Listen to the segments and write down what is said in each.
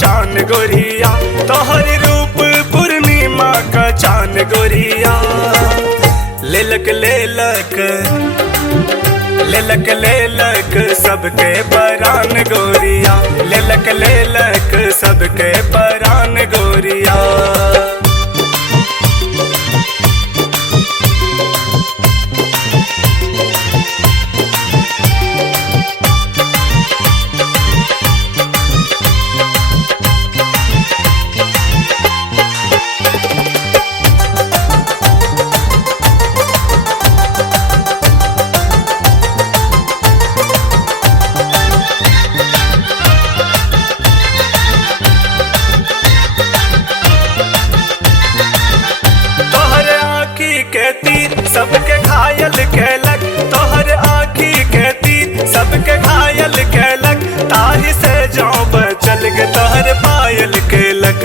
चान गोरिया, तोहर रूप पूर्णिमा का चान गोरिया। लेलक लेलक लेलक लेलक सबके परान गोरिया, लेलक लेलक सबके परान गोरिया। के तीर सबके घायल कैलक, तोहर आँखी के तीर सबके घायल कैलक। ताही से जाओ बचल के तोहर पायल कैलक।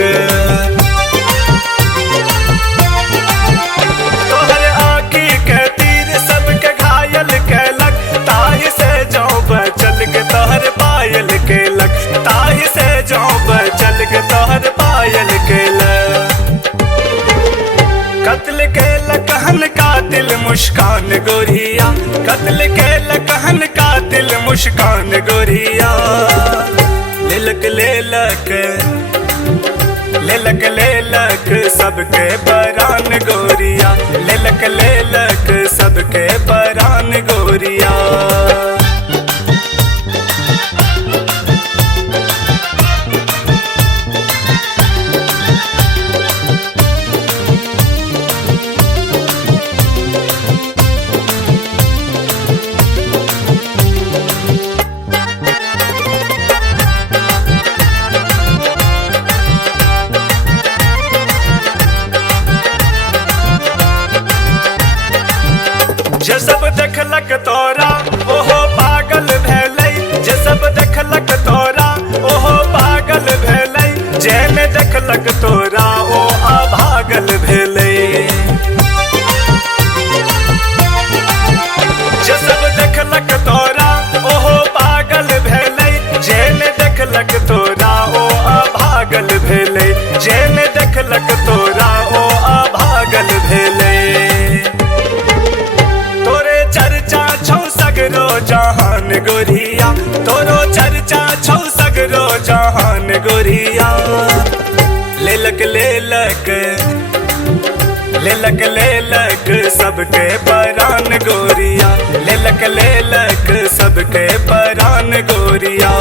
तोहर आँखी के तीर सबके घायल कैलक, ताही से जाओ बचल के तोहर पायल कैलक। ताही से जाओ बचल के तोहर पायल कैलक। कत्ल के लकहन का दिल मुस्कान गोरिया, कत्ल के लकहन का दिल मुस्कान गोरिया। लेलक लेलक लेलक लेलक सबके परान गोरिया, लेलक लेलक सबके परान गोरिया। जे सब देखलक तोरा ओहो पागल भेलै, जे सब देखलक तोरा ओहो पागल भेलै। जेने देखलक तोरा ओ अभागल भेलै। जे सब देखलक तोरा ओहो पागल भेलै, जेने देखलक तोरा ओ अभागल भेलै। जेने देखलक तोरा ओ अभागल भेलै। सगरो जहान गोरिया, तोरो चर्चा छौ सगरो जहान गोरिया। लेलक लेलक लेलक लेलक सबके परान गोरिया, लेलक लेलक सबके परान गोरिया।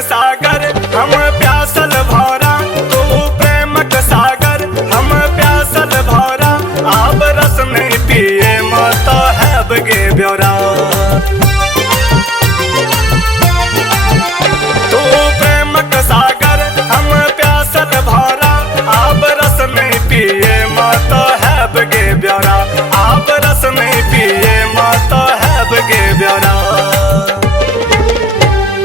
सागर हम प्यासल भौरा, तू प्रेमक सागर हम प्यासल भौरा। आब रस नहीं पिए मत है बगे ब्योरा। तू प्रेमक सागर हम प्यासल भौरा, आब रस नहीं पिए मत है बगे ब्योरा। आब रस नहीं पिए मत है बगे ब्योरा।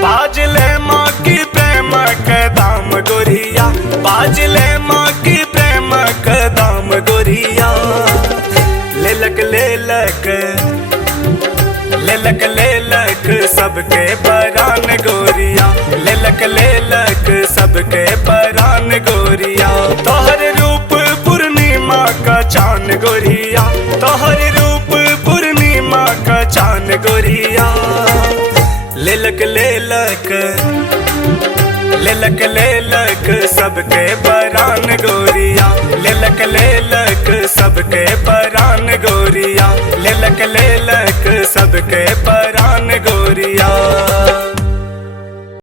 बाजले माँ की प्रेम के दाम गोरिया, बाजले माँ की प्रेम के दाम गोरिया। लेलक लेलक लेलक लेलक सबके परान गोरिया, लेलक लेलक सबके परान गोरिया। तोहर रूप पूर्णिमा का चान गोरिया, तोहर रूप पूर्णिमा का चान गोरिया। लेलक लेलक लेलक लेलक सबके परान गोरिया, लेलक लेलक सबके परान गोरिया। लेलक लेलक सबके